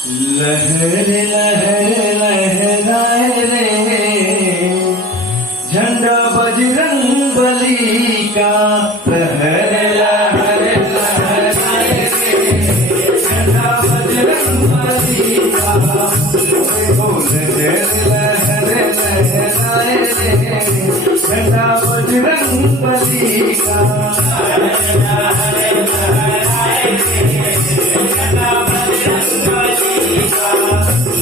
लहर लहर लहराए रे झंडा बजरंग बली का। लहर लहर लहराए रे झंडा बजरंग बली का। लहर लहर लहराए रे झंडा बजरंग बली का।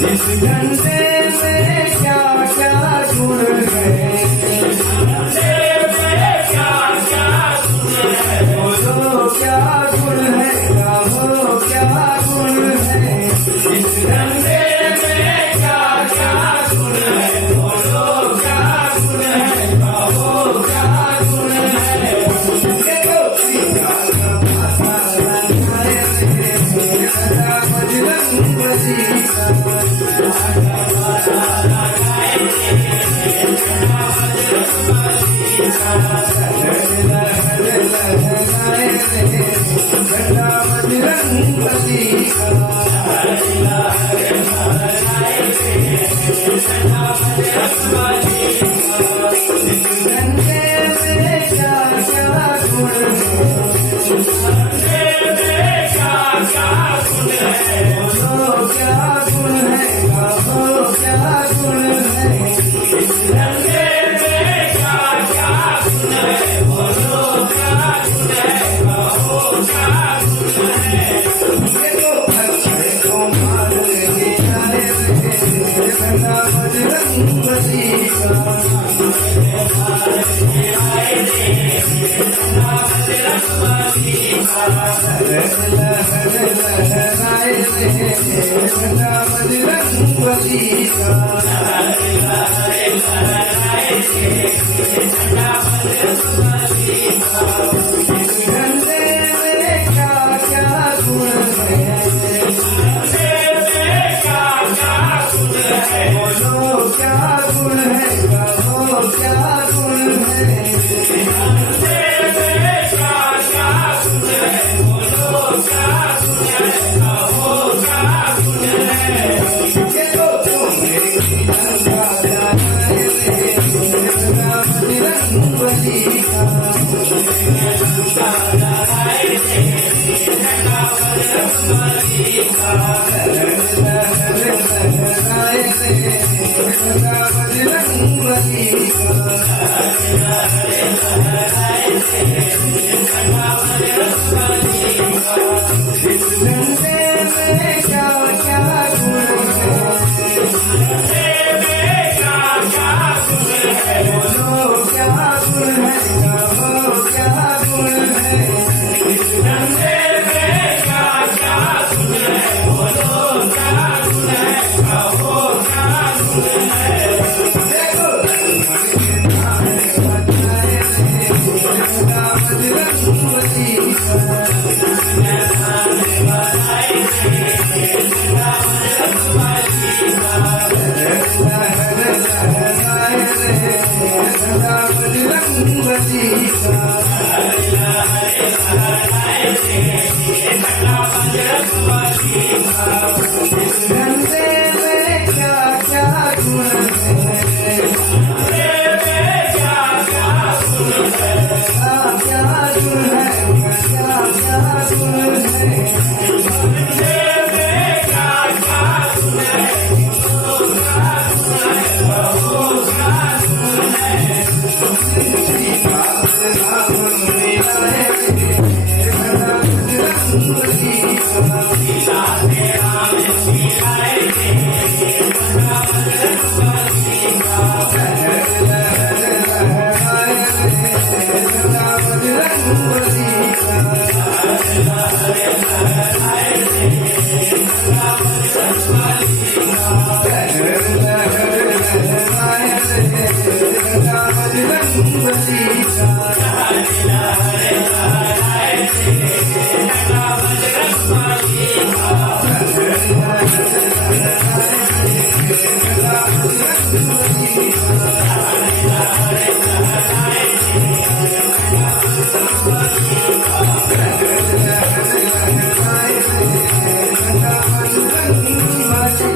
इस झंडे में क्या क्या गुण है, बोलो क्या गुण है, कहो क्या गुण है। इस झंडे में क्या क्या गुण है, बोलो क्या गुण है, कहो क्या गुण है। देखो बजरंग बली का। Thank you. का